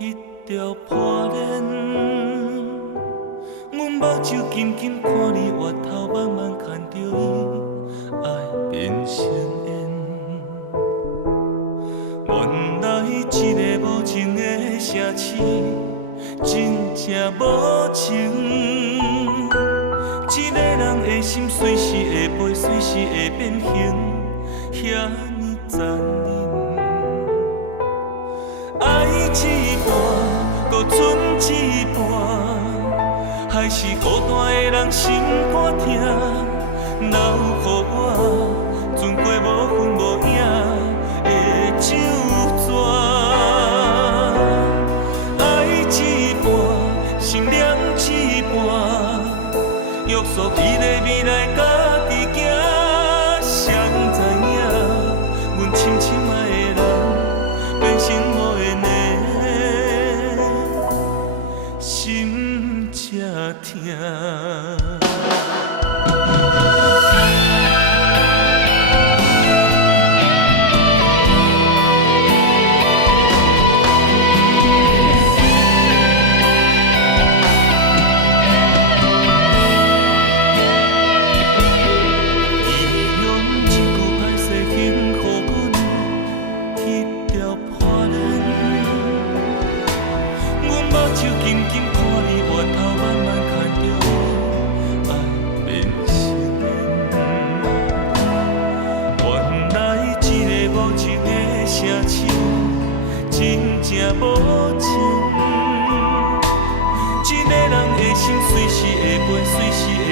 迄条破链，阮目睭紧紧看你额头，慢慢看着伊爱变成烟。原来一个无情的城市，真正无情。一个人的心随时会飞，随时会变形，遐尼残忍。爱一半，搁剩一半，还是孤单的人心肝疼。留予我存过无份无影的酒泉。爱一半，心凉一半，约束伊的未来家己行。谁知影，阮深深爱的人，变成无缘的，心才痛。真正无情，一个人的心随时会飞，随时会